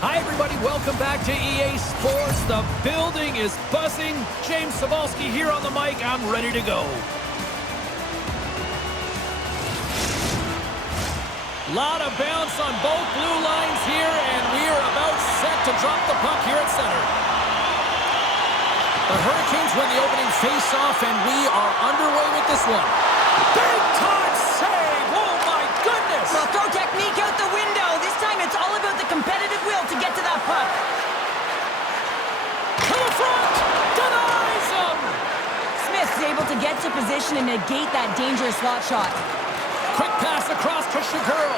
Hi everybody, welcome back to EA Sports. The building is buzzing. James Cybulski here on the mic. I'm ready to go. Lot of bounce on both blue lines here, and we are about set to drop the puck here at center. The Hurricanes win the opening face-off, and we are underway with this one. Big time save! Oh my goodness! Well, throw technique out the window. This time it's all about the competitive will to get to that puck. To the front! Denies him! Smith's able to get to position and negate that dangerous slot shot. Quick pass across to Schüsse.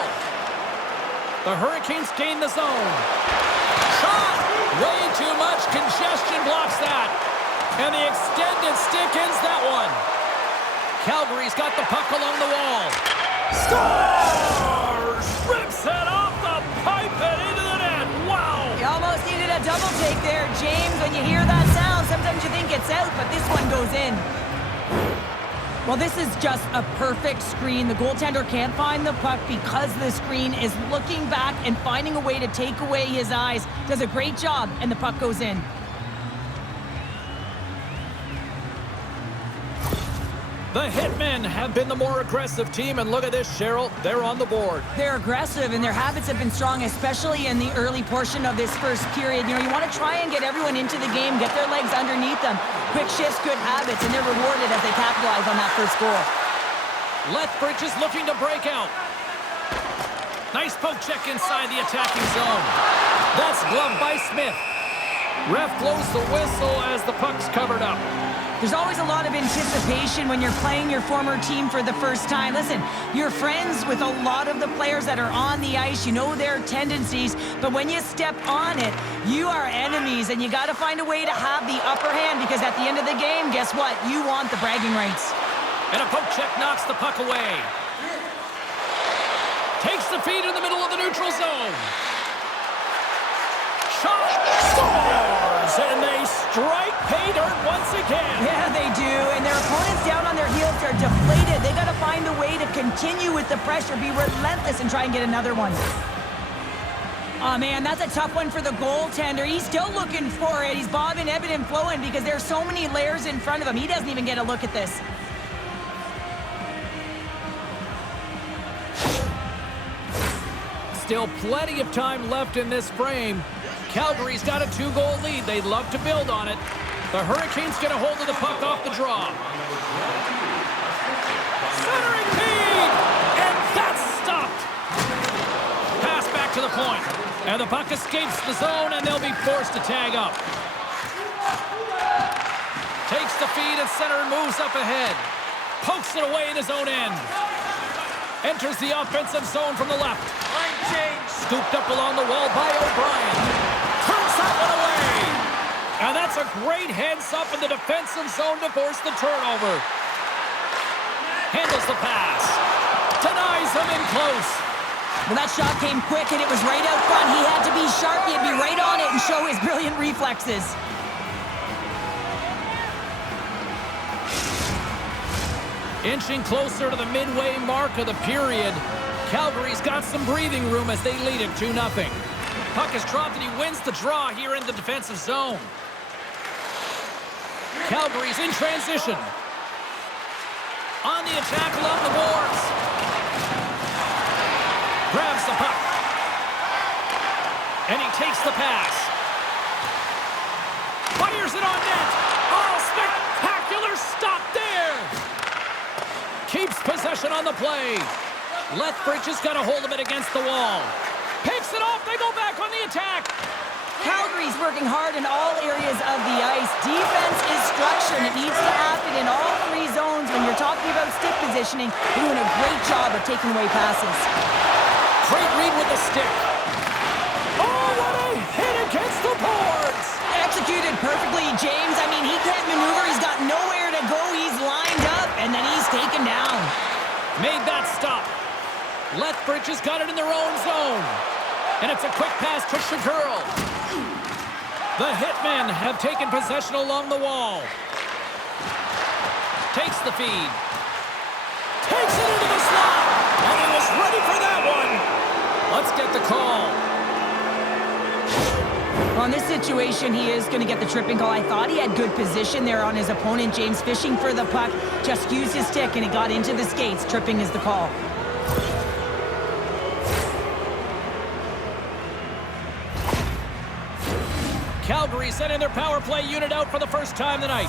The Hurricanes gain the zone. Shot! Way too much congestion blocks that. And the extended stick ends that one. Calgary's got the puck along the wall. Scores! Rips it off the pipe and into the net. Wow! You almost needed a double take there, James. When you hear that sound, sometimes you think it's out, but this one goes in. Well, this is just a perfect screen. The goaltender can't find the puck because the screen is looking back and finding a way to take away his eyes. Does a great job, and the puck goes in. The Hitmen have been the more aggressive team, and look at this, Cheryl. They're on the board. They're aggressive, and their habits have been strong, especially in the early portion of this first period. You know, you want to try and get everyone into the game, get their legs underneath them. Quick shifts, good habits, and they're rewarded as they capitalize on that first goal. Lethbridge is looking to break out. Nice poke check inside the attacking zone. That's gloved by Smith. Ref blows the whistle as the puck's covered up. There's always a lot of anticipation when you're playing your former team for the first time. Listen, you're friends with a lot of the players that are on the ice. You know their tendencies, but when you step on it, you are enemies, and you got to find a way to have the upper hand, because at the end of the game, guess what? You want the bragging rights. And a poke check knocks the puck away. Takes the feed in the middle of the neutral zone. Shot! Scores! And they strike pay dirt once again. Yeah, they do. And their opponents down on their heels are deflated. They got to find a way to continue with the pressure, be relentless, and try and get another one. Oh, man, that's a tough one for the goaltender. He's still looking for it. He's bobbing, ebbing, and flowing because there's so many layers in front of him. He doesn't even get a look at this. Still plenty of time left in this frame. Calgary's got a 2-goal lead. They'd love to build on it. The Hurricanes get a hold of the puck off the draw. Centering feed! And that's stopped! Pass back to the point. And the puck escapes the zone, and they'll be forced to tag up. Takes the feed at center and moves up ahead. Pokes it away in his own end. Enters the offensive zone from the left. Line change. Scooped up along the wall by O'Brien. Turns that one away. And that's a great heads-up in the defensive zone to force the turnover. Handles the pass. Denies him in close. Well, that shot came quick, and it was right out front. He had to be sharp. He had to be right on it and show his brilliant reflexes. Inching closer to the midway mark of the period. Calgary's got some breathing room as they lead it 2-0. Puck is dropped and he wins the draw here in the defensive zone. Calgary's in transition. On the attack along the boards. Grabs the puck. And he takes the pass. Fires it on net. possession on the play. Lethbridge has got a hold of it against the wall. Picks it off. They go back on the attack. Calgary's working hard in all areas of the ice. Defense is structure, and it needs to happen in all three zones. When you're talking about stick positioning, they're doing a great job of taking away passes. Great read with the stick. Oh, what a hit against the boards. Executed perfectly, James. I mean, he can't maneuver. He's got nowhere to go. He's lined up, and then he's taken down. Made that stop. Lethbridge has got it in their own zone. And it's a quick pass to Schüsse. The Hitmen have taken possession along the wall. Takes the feed. Takes it into the slot. And he was ready for that one. Let's get the call. Well, in this situation, he is going to get the tripping call. I thought he had good position there on his opponent. James fishing for the puck. Just used his stick, and it got into the skates. Tripping is the call. Calgary sending their power play unit out for the first time tonight.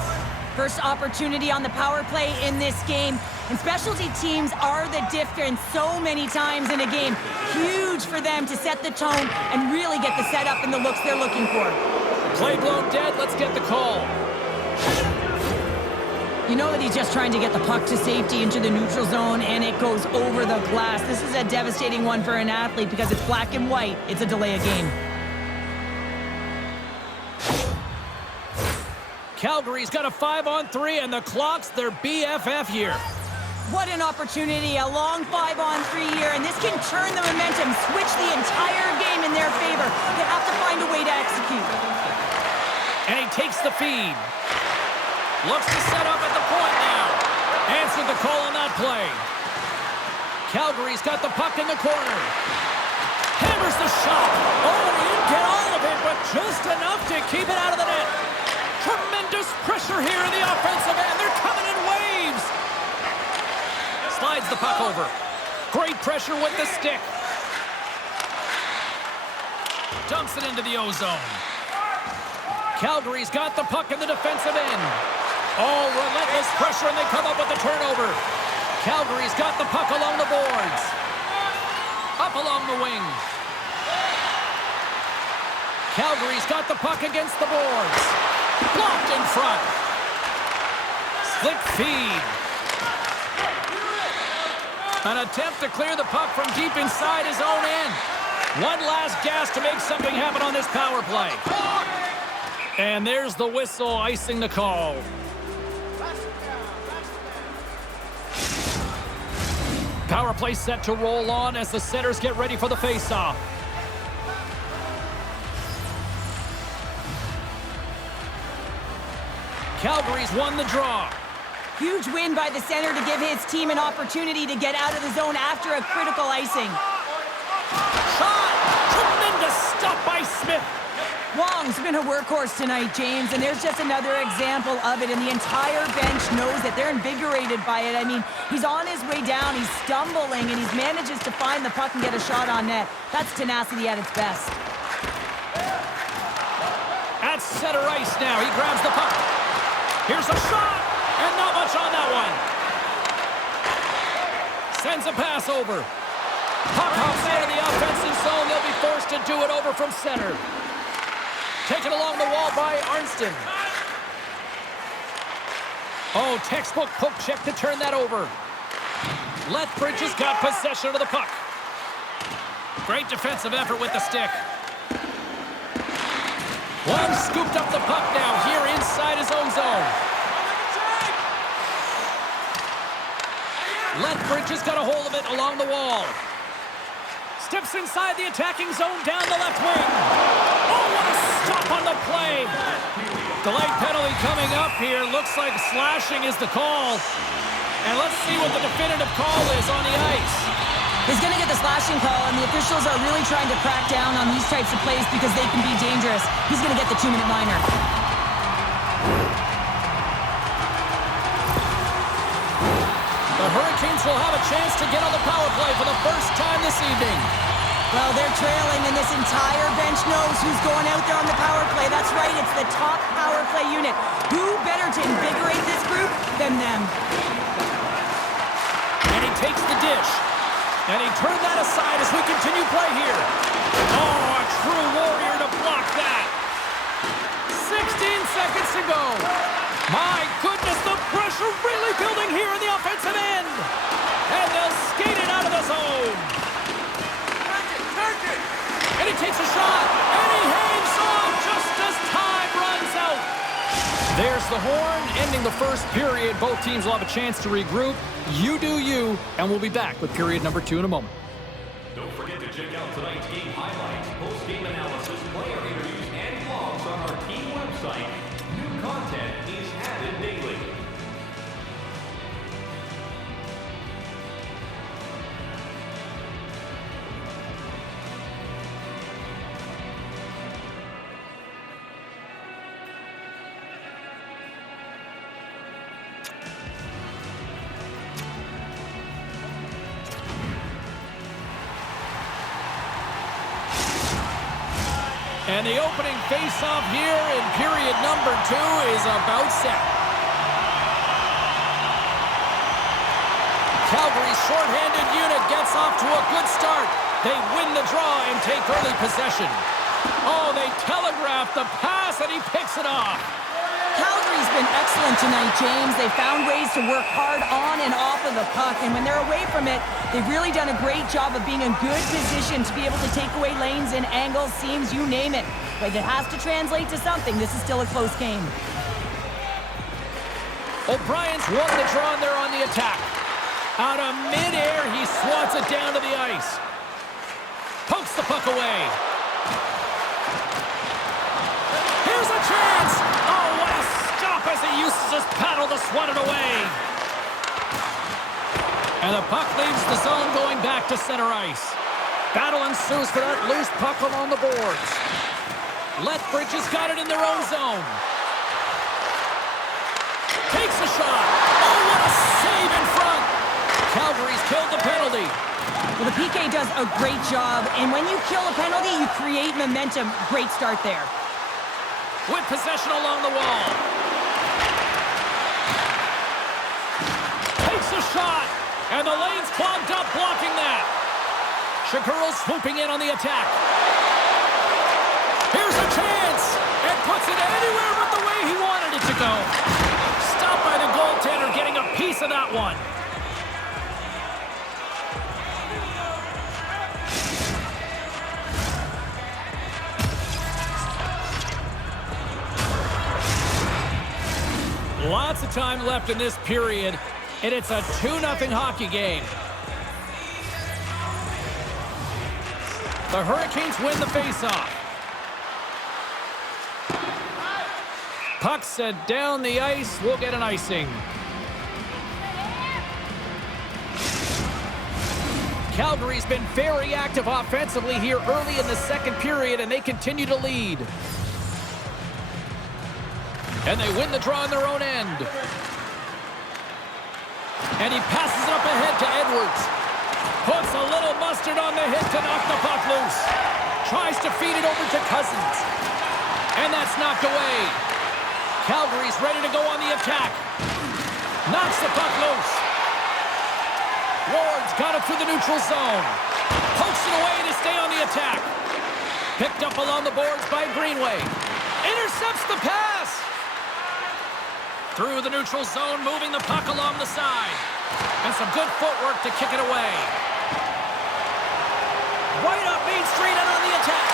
First opportunity on the power play in this game. And specialty teams are the difference so many times in a game. Huge for them to set the tone and really get the setup and the looks they're looking for. Play blown dead. Let's get the call. You know that he's just trying to get the puck to safety into the neutral zone, and it goes over the glass. This is a devastating one for an athlete because it's black and white. It's a delay of game. Calgary's got a 5-on-3, and the clock's their BFF here. What an opportunity, a long 5-on-3 here, and this can turn the momentum, switch the entire game in their favor. They have to find a way to execute. And he takes the feed. Looks to set up at the point now. Answered the call on that play. Calgary's got the puck in the corner. Hammers the shot. Oh, he didn't get all of it, but just enough to keep it out of the net. Tremendous pressure here in the offensive end. They're coming in waves. Slides the puck over. Great pressure with the stick. Dumps it into the O-zone. Calgary's got the puck in the defensive end. Oh, relentless pressure, and they come up with the turnover. Calgary's got the puck along the boards. Up along the wing. Calgary's got the puck against the boards. Blocked in front. Slick feed. An attempt to clear the puck from deep inside his own end. One last gasp to make something happen on this power play. And there's the whistle icing the call. Power play set to roll on as the centers get ready for the face-off. Calgary's won the draw. Huge win by the center to give his team an opportunity to get out of the zone after a critical icing. Shot! Tremendous stop by Smith. Wong's been a workhorse tonight, James, and there's just another example of it, and the entire bench knows it. They're invigorated by it. I mean, he's on his way down, he's stumbling, and he manages to find the puck and get a shot on net. That's tenacity at its best. At center ice now, he grabs the puck. Here's a shot, and not much on that one. Sends a pass over. Puck hops out of the offensive zone. They'll be forced to do it over from center. Taken along the wall by Arntsen. Oh, textbook poke check to turn that over. Lethbridge has got possession of the puck. Great defensive effort with the stick. One scooped up the puck now here inside his own zone. Lethbridge has got a hold of it along the wall. Steps inside the attacking zone down the left wing. Oh, what a stop on the play. Delayed penalty coming up here. Looks like slashing is the call. And let's see what the definitive call is on the ice. He's going to get the slashing call, and the officials are really trying to crack down on these types of plays because they can be dangerous. He's going to get the 2-minute minor. The Hurricanes will have a chance to get on the power play for the first time this evening. Well, they're trailing, and this entire bench knows who's going out there on the power play. That's right, it's the top power play unit. Who better to invigorate this group than them? And he takes dish. And he turned that aside as we continue play here. Oh, a true warrior to block that. 16 seconds to go. My goodness, the pressure really building here in the offensive end. And they'll skate it out of the zone. And he takes a shot. And he hangs on just as time runs out. There's the horn, ending the first period. Both teams will have a chance to regroup. You do you, and we'll be back with period number 2 in a moment. Don't forget to check out tonight's game highlights, post-game analysis, player interviews, and vlogs on our team website. New content is added daily. And the opening face-off here in period number 2 is about set. Calgary's shorthanded unit gets off to a good start. They win the draw and take early possession. Oh, they telegraph the pass, and he picks it off. Calgary's been excellent tonight, James. They found ways to work hard on and off of the puck, and when they're away from it, they've really done a great job of being in good position to be able to take away lanes and angles, seams, you name it. But it has to translate to something. This is still a close game. O'Brien's won the draw, and they're on the attack. Out of midair, he swats it down to the ice. Pokes the puck away. Here's a chance! Oh, what a stop as he uses his paddle to swat it away. And the puck leaves the zone going back to center ice. Battle ensues for that loose puck along the boards. Lethbridge has got it in their own zone. Takes a shot. Oh, what a save in front. Calgary's killed the penalty. Well, the PK does a great job, and when you kill a penalty, you create momentum. Great start there. With possession along the wall. Takes a shot, and the lane's clogged up, blocking that. Shiguro swooping in on the attack. Here's a chance, and puts it anywhere but the way he wanted it to go. Stopped by the goaltender, getting a piece of that one. Lots of time left in this period, and it's a 2-0 hockey game. The Hurricanes win the faceoff. Puck set down the ice. We'll get an icing. Calgary's been very active offensively here early in the second period, and they continue to lead. And they win the draw on their own end. And he passes it up ahead to Edwards. Puts a little mustard on the hit to knock the puck loose. Tries to feed it over to Cousins. And that's knocked away. Calgary's ready to go on the attack. Knocks the puck loose. Ward's got it through the neutral zone. Pokes it away to stay on the attack. Picked up along the boards by Greenway. Intercepts the pass. Through the neutral zone, moving the puck along the side. And some good footwork to kick it away. Right up Main Street and on the attack.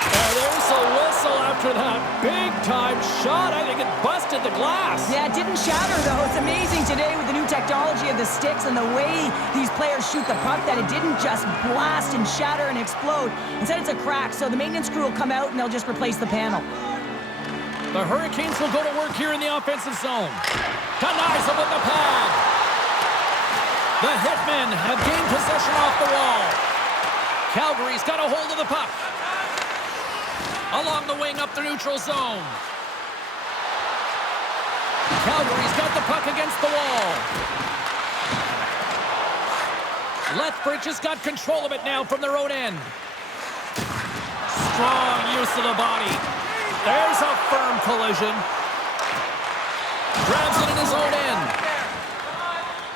And there's a whistle after that big-time shot. I think it busted the glass. Yeah, it didn't shatter, though. It's amazing today with the new technology of the sticks and the way these players shoot the puck that it didn't just blast and shatter and explode. Instead, it's a crack, so the maintenance crew will come out and they'll just replace the panel. The Hurricanes will go to work here in the offensive zone. Denies him with the pad. The Hitmen have gained possession off the wall. Calgary's got a hold of the puck. Along the wing up the neutral zone. Calgary's got the puck against the wall. Lethbridge has got control of it now from their own end. Strong use of the body. There's a firm collision. Grabs it in his own end.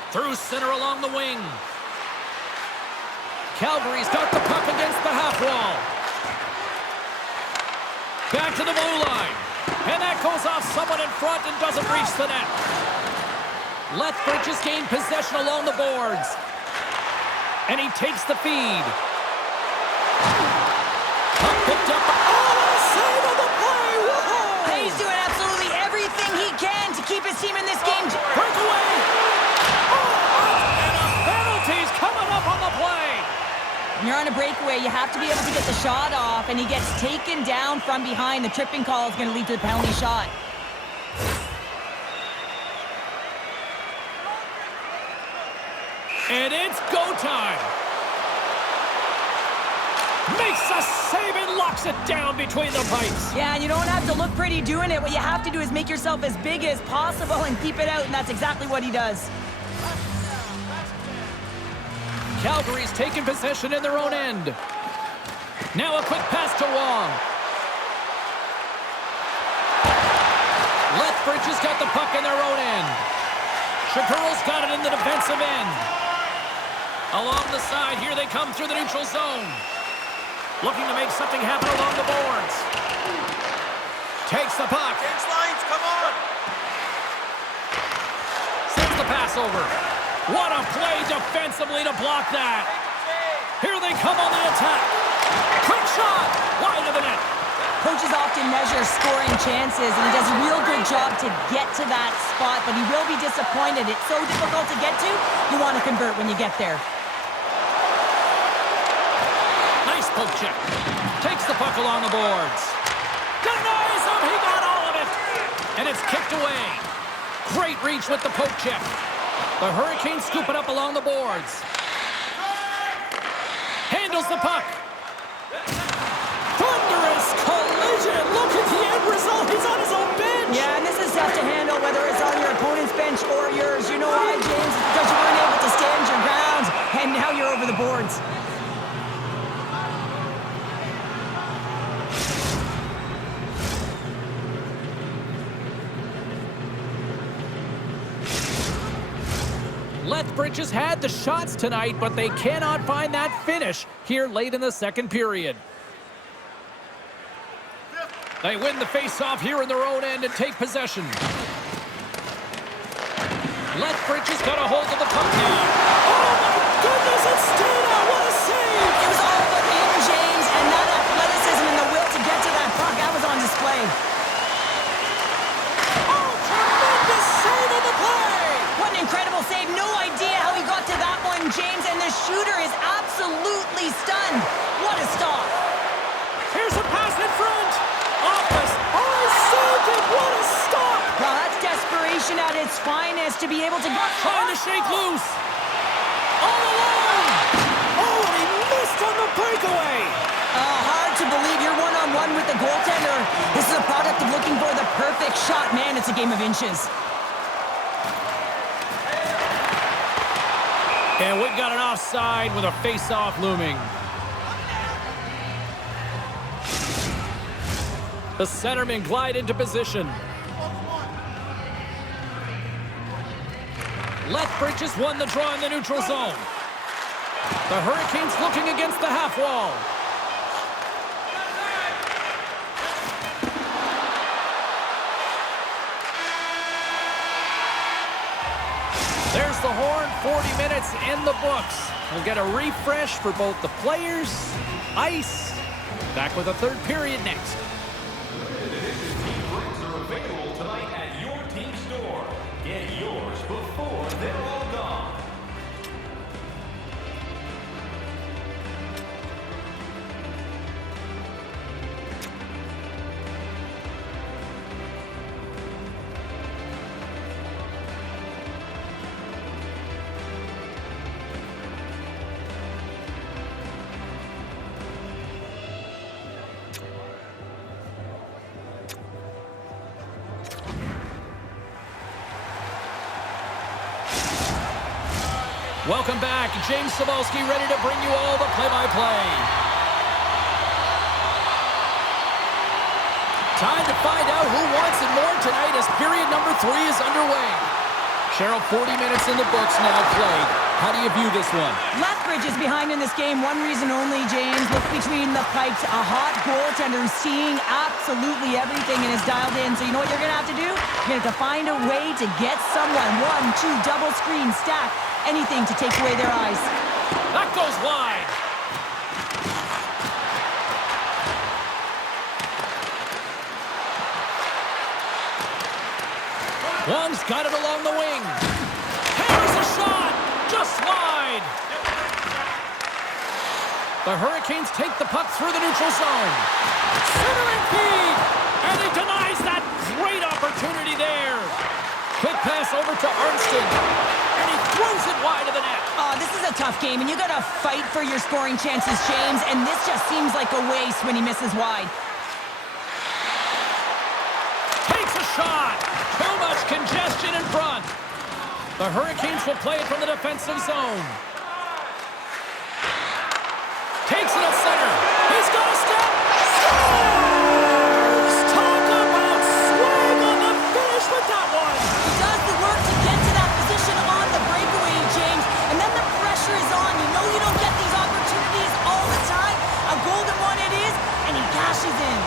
Through center along the wing. Calgary's got the puck against the half wall. Back to the blue line. And that goes off someone in front and doesn't reach the net. Lethbridge has gained possession along the boards. And he takes the feed. Puck picked up. Oh, a save on the play! Whoa! He's doing absolutely everything he can to keep his team in this game. Breakaway! And a penalty's coming up on the play! When you're on a breakaway, you have to be able to get the shot off, and he gets taken down from behind. The tripping call is going to lead to the penalty shot. And it's go time! Makes a save and locks it down between the pipes. Yeah, and you don't have to look pretty doing it. What you have to do is make yourself as big as possible and keep it out, and that's exactly what he does. Calgary's taking possession in their own end. Now a quick pass to Wong. Lethbridge has got the puck in their own end. Schütte's got it in the defensive end. Along the side, here they come through the neutral zone. Looking to make something happen along the boards. Takes the puck. Change lines, come on! Sends the pass over. What a play defensively to block that. Here they come on the attack. Quick shot. Wide of the net. Coaches often measure scoring chances, and he does a real good job to get to that spot, but he will be disappointed. It's so difficult to get to, you want to convert when you get there. Nice poke check. Takes the puck along the boards. Denies him. He got all of it. And it's kicked away. Great reach with the poke check. The Hurricanes scoop it up along the boards. Handles the puck. Thunderous collision. Look at the end result. He's on his own bench. Yeah, and this is tough to handle, whether it's on your opponent's bench or yours. You know why, James? It's because you weren't able to stand your ground, and now you're over the boards. Lethbridge has had the shots tonight, but they cannot find that finish here late in the second period. They win the face-off here in their own end and take possession. Lethbridge has got a hold of the puck now. Oh my goodness, it's stayed out. What a save! It was all but in, James, and that athleticism and the will to get to that puck, that was on display. Oh, tremendous save on the play! What an incredible save. No idea how he got to that one, James, and the shooter is absolutely stunned. What a stop. Here's a pass in front. Office. Oh, he saved it. What a stop. Well, that's desperation at its finest to be able to... Trying to shake loose. All alone. Oh, and he missed on the breakaway. Hard to believe you're one-on-one with the goaltender. This is a product of looking for the perfect shot. Man, it's a game of inches. And we've got an offside with a face-off looming. The centermen glide into position. Lethbridge has won the draw in the neutral zone. The Hurricanes looking against the half wall. There's the horn, 40 minutes in the books. We'll get a refresh for both the players, ice. Back with a third period next. Team drinks are available tonight at your team store. Get yours before they're all gone. Welcome back. James Cybulski ready to bring you all the play-by-play. Time to find out who wants it more tonight as period number 3 is underway. Cheryl, 40 minutes in the books now played. How do you view this one? Lethbridge is behind in this game. One reason only, James. Look between the pipes. A hot goaltender who's seeing absolutely everything and is dialed in. So you know what you're going to have to do? You're going to have to find a way to get someone. 1, 2, double screen, stack. Anything to take away their eyes. That goes wide. One's got it along the wing. Here's a shot! Just wide! The Hurricanes take the puck through the neutral zone. Centering feed! And he denies that great opportunity there. Quick pass over to Arntsen. And he throws it wide of the net. Oh, this is a tough game, and you got to fight for your scoring chances, James. And this just seems like a waste when he misses wide. Takes a shot. Too much congestion in front. The Hurricanes will play it from the defensive zone. Takes it at center. He's got a step. Scores! Talk about swing on the finish with that one. He does the work to get to that position on the breakaway, James. And then the pressure is on. You know you don't get these opportunities all the time. A golden one it is, and he cashes in.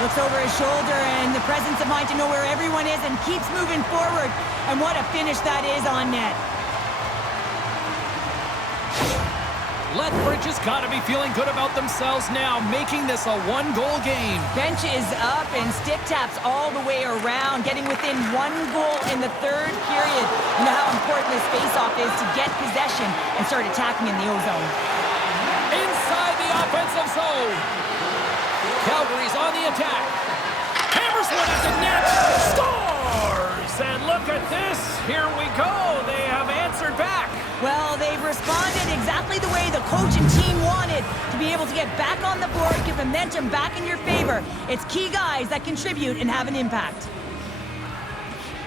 Looks over his shoulder and the presence of mind to know where everyone is and keeps moving forward. And what a finish that is on net. Lethbridge has got to be feeling good about themselves now, making this a one-goal game. Bench is up and stick taps all the way around, getting within 1 goal in the third period. You know how important this face-off is to get possession and start attacking in the O-zone. Inside the offensive zone. Calgary's on the attack. Hammers one at the net. Scores! And look at this. Here we go. They have answered back. Well, they've responded exactly the way the coach and team wanted, to be able to get back on the board, get momentum back in your favor. It's key guys that contribute and have an impact.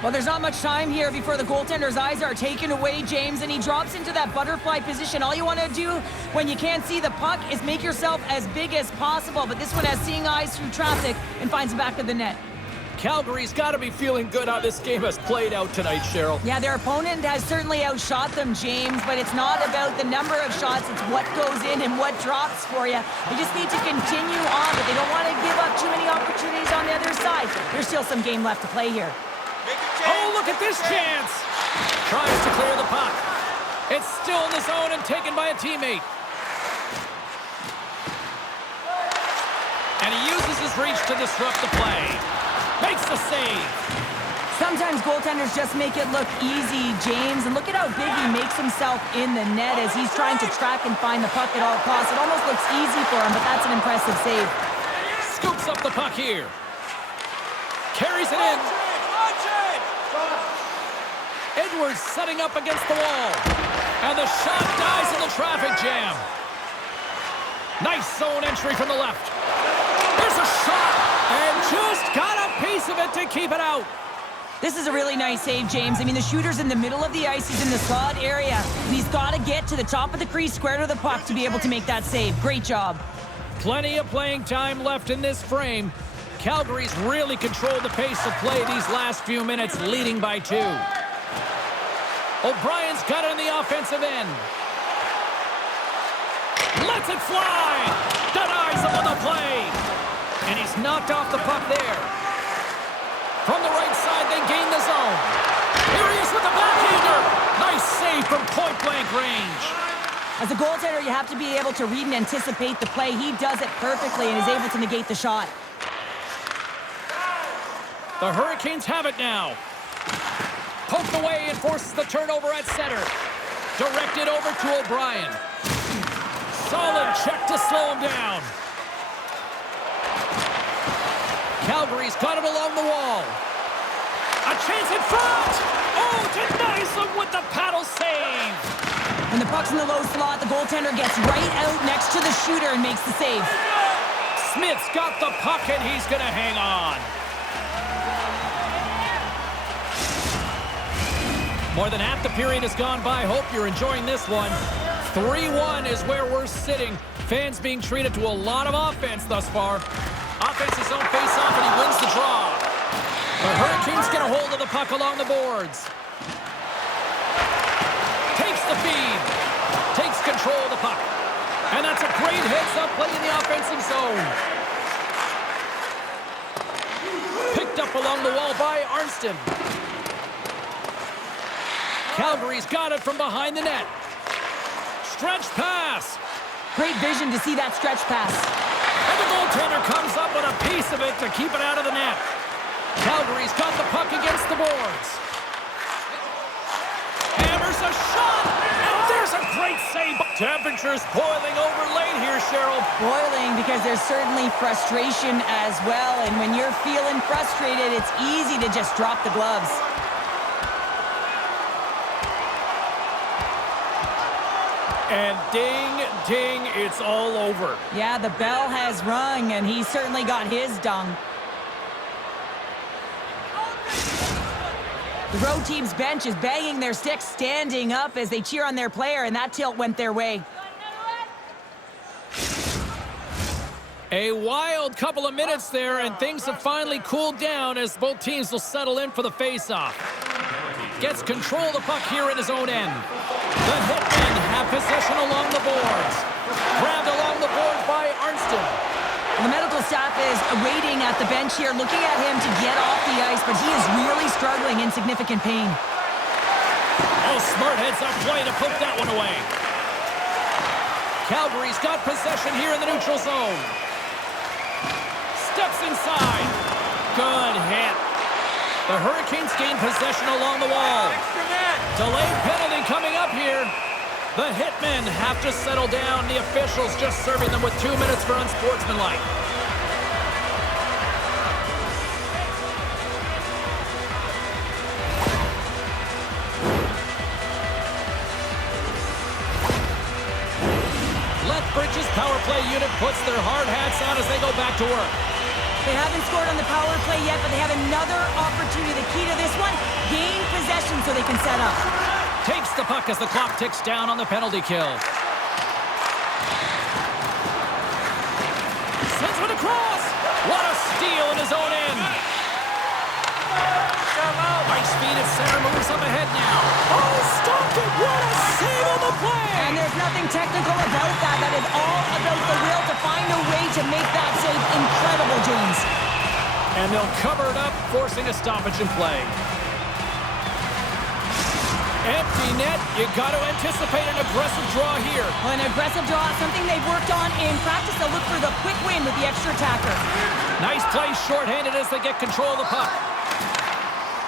Well, there's not much time here before the goaltender's eyes are taken away, James, and he drops into that butterfly position. All you want to do when you can't see the puck is make yourself as big as possible, but this one has seeing eyes through traffic and finds the back of the net. Calgary's got to be feeling good how this game has played out tonight, Cheryl. Yeah, their opponent has certainly outshot them, James, but it's not about the number of shots, it's what goes in and what drops for you. They just need to continue on, but they don't want to give up too many opportunities on the other side. There's still some game left to play here. Oh, look at this chance! Tries to clear the puck. It's still in the zone and taken by a teammate. And he uses his reach to disrupt the play. Makes the save. Sometimes goaltenders just make it look easy, James, and look at how big he makes himself in the net as he's trying to track and find the puck at all costs. It almost looks easy for him, but that's an impressive save. Scoops up the puck here. Carries it in. Edwards setting up against the wall. And the shot dies in the traffic jam. Nice zone entry from the left. There's a shot. And just got a piece of it to keep it out. This is a really nice save, James. I mean, the shooter's in the middle of the ice. He's in the slot area. And he's got to get to the top of the crease, square to the puck, to be able to make that save. Great job. Plenty of playing time left in this frame. Calgary's really controlled the pace of play these last few minutes, leading by 2. O'Brien's got it on the offensive end. Lets it fly. Denies him on the play. And he's knocked off the puck there. From the right side, they gain the zone. Here he is with the backhander. Nice save from point-blank range. As a goaltender, you have to be able to read and anticipate the play. He does it perfectly and is able to negate the shot. The Hurricanes have it now. Poked away and forces the turnover at center. Directed over to O'Brien. Solid check to slow him down. Calgary's got it along the wall. A chance in front! Oh, denies him with the paddle save! When the puck's in the low slot, the goaltender gets right out next to the shooter and makes the save. Smith's got the puck and he's gonna hang on. More than half the period has gone by. Hope you're enjoying this one. 3-1 is where we're sitting. Fans being treated to a lot of offense thus far. Offense's own face-off, and he wins the draw. The Hurricanes get a hold of the puck along the boards. the feed. Takes control of the puck. And that's a great heads-up play in the offensive zone. Picked up along the wall by Arntsen. Calgary's got it from behind the net. Stretch pass. Great vision to see that stretch pass. And the goaltender comes up with a piece of it to keep it out of the net. Calgary's got the puck against the boards. Hammers a shot, and there's a great save. Temperature's boiling over late here, Cheryl. Boiling because there's certainly frustration as well. And when you're feeling frustrated, it's easy to just drop the gloves. And ding, ding, it's all over. Yeah, the bell has rung, and he certainly got his dung. The road team's bench is banging their sticks, standing up as they cheer on their player, and that tilt went their way. A wild couple of minutes there, and things have finally cooled down as both teams will settle in for the face-off. Gets control of the puck here in his own end. The Hitmen have possession along the boards. Grabbed along the boards by Arntsen. The medical staff is waiting at the bench here, looking at him to get off the ice, but he is really struggling in significant pain. Oh, smart heads-up play to poke that one away. Calgary's got possession here in the neutral zone. Steps inside. Good hit. The Hurricanes gain possession along the wall. Delayed penalty coming up here. The Hitmen have to settle down. The officials just serving them with 2 minutes for unsportsmanlike. Lethbridge's power play unit puts their hard hats on as they go back to work. They haven't scored on the power play yet, but they have another opportunity. The key to this one, gain possession so they can set up. Takes the puck as the clock ticks down on the penalty kill. Sends it across. What a steal in his own end. Nice speed at center, moves up ahead now. Oh, stopped it. What a save on the play. And there's nothing technical about that. That is all about the will to find a way to make that save incredible, James. And they'll cover it up, forcing a stoppage in play. Empty net. You got to anticipate an aggressive draw here. Well, an aggressive draw, something they've worked on in practice. They'll look for the quick win with the extra attacker. Nice play shorthanded as they get control of the puck.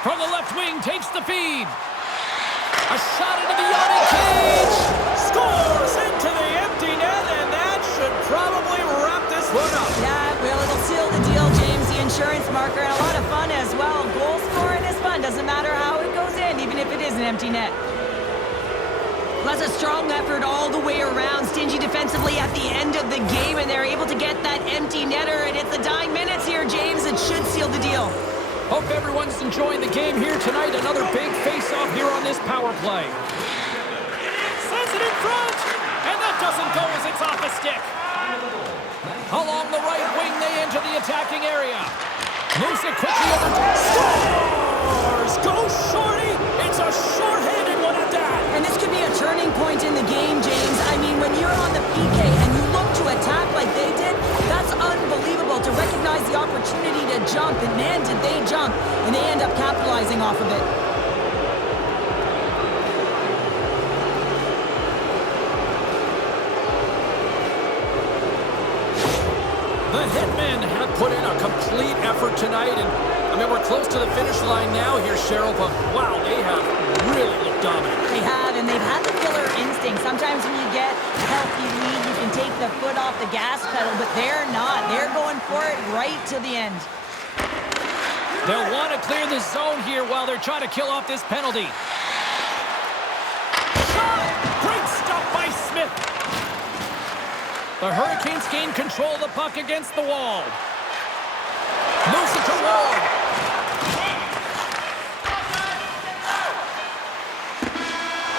From the left wing, takes the feed. A shot into the yawning cage. Scores into the empty net, and that should probably wrap this one up. Yeah, well, it'll seal the deal, James. The insurance marker, and a lot of fun as well. Goal scoring is fun. Doesn't matter how it goes in, even if it is an empty net. That's a strong effort all the way around. Stingy defensively at the end of the game, and they're able to get that empty netter. And it's the dying minutes here, James. It should seal the deal. Hope everyone's enjoying the game here tonight. Another big face-off here on this power play. Sends it in front, and that doesn't go as it's off the stick. Along the right wing, they enter the attacking area. Moves it quickly over. Scores! Go shorty! It's a short-handed one at that. And this could be a turning point in the game, James. I mean, when you're on the PK and you look to attack like they did, that's unbelievable to recognize the opportunity to jump. And man, did they jump. And they end up capitalizing off of it. The Hitmen have put in a complete effort tonight, and I mean, we're close to the finish line now here, Cheryl, but wow, they have really looked dominant. They have, and they've had the killer instinct. Sometimes when you get a healthy lead, you can take the foot off the gas pedal, but they're not. They're going for it right to the end. They'll want to clear the zone here while they're trying to kill off this penalty. Shot! Great stop by Smith. The Hurricanes gain control of the puck against the wall. Moves it to Ward.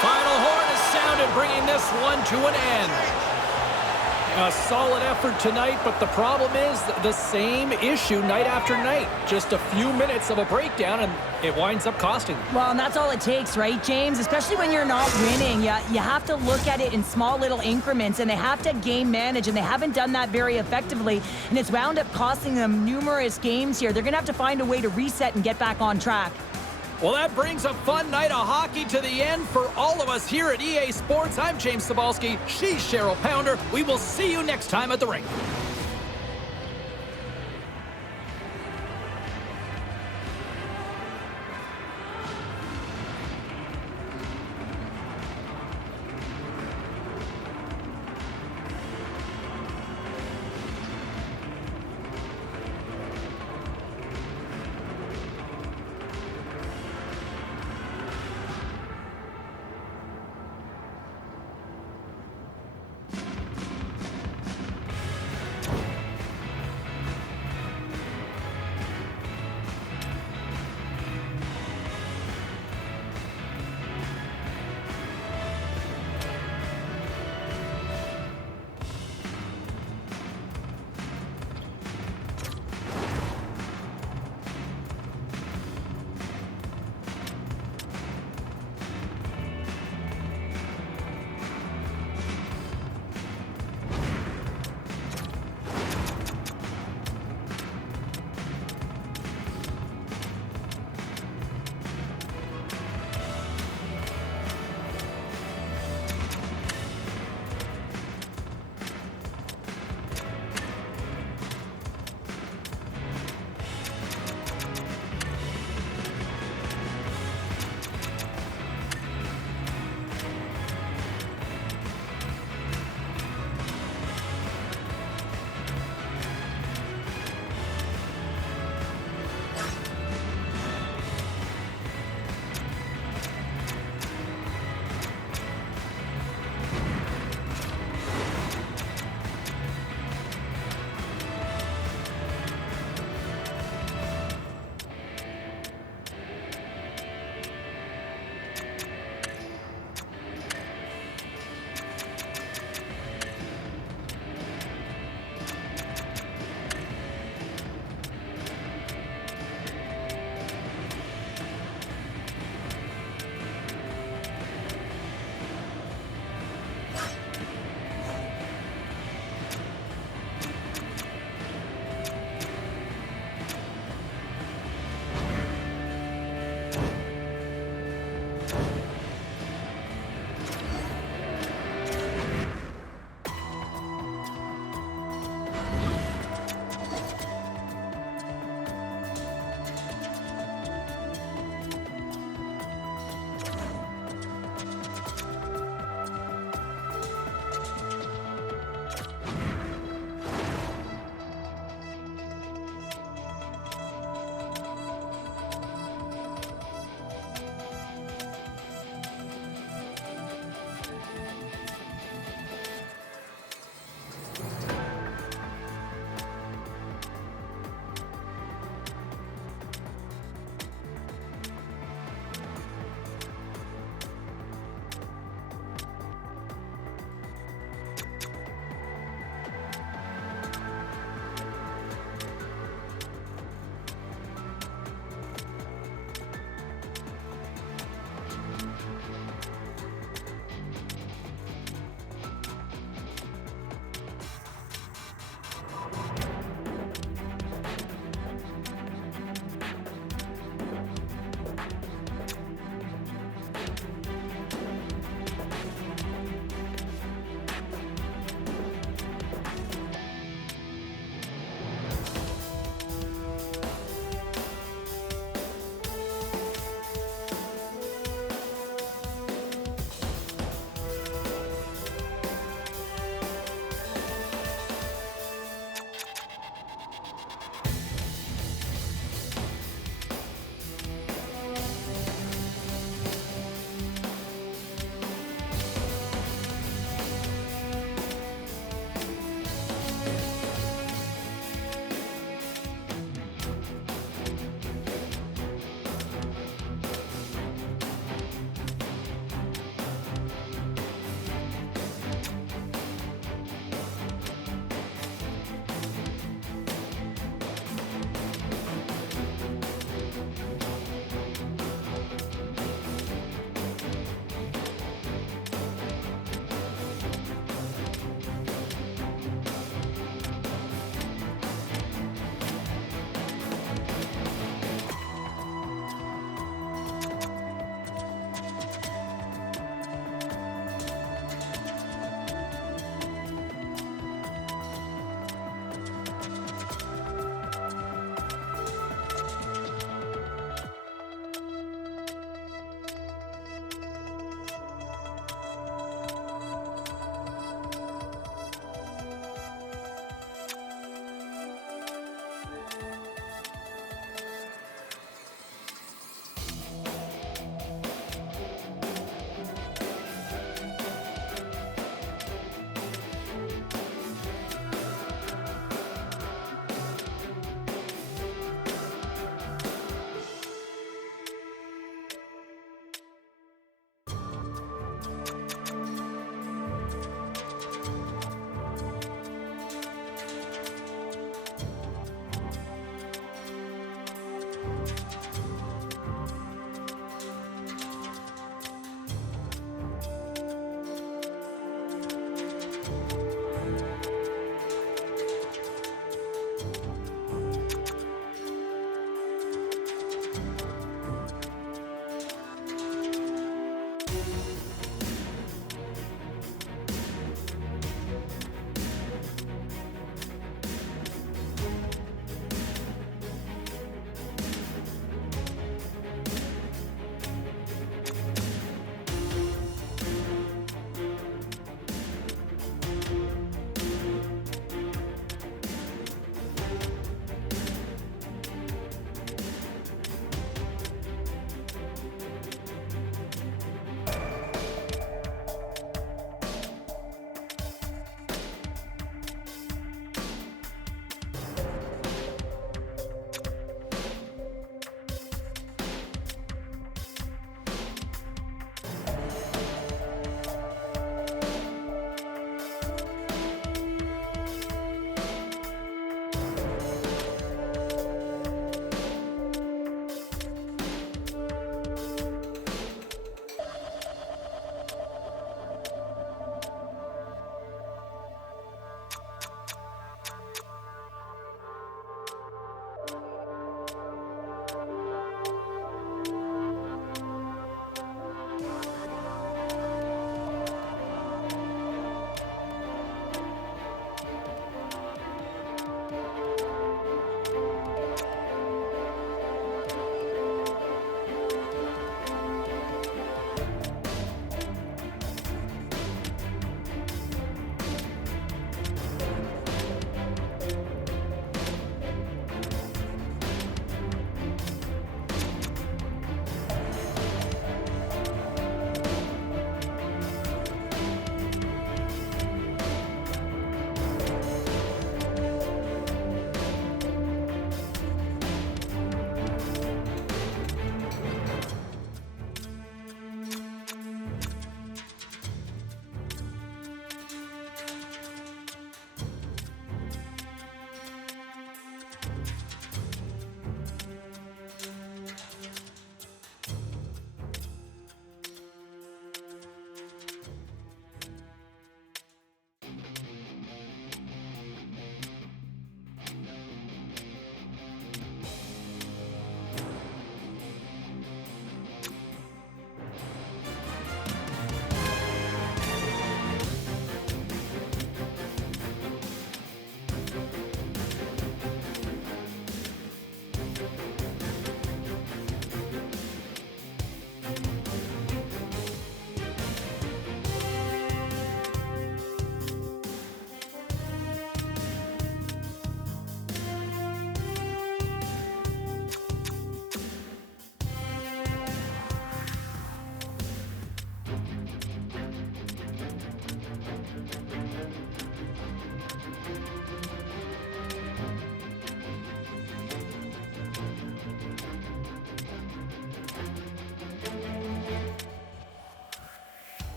Final horn is sounded, bringing this one to an end. A solid effort tonight, but the problem is the same issue night after night. Just a few minutes of a breakdown, and it winds up costing them. Well, and that's all it takes, right, James? Especially when you're not winning. You have to look at it in small little increments, and they have to game manage, and they haven't done that very effectively, and it's wound up costing them numerous games here. They're going to have to find a way to reset and get back on track. Well, that brings a fun night of hockey to the end for all of us here at EA Sports. I'm James Cybulski. She's Cheryl Pounder. We will see you next time at the rink.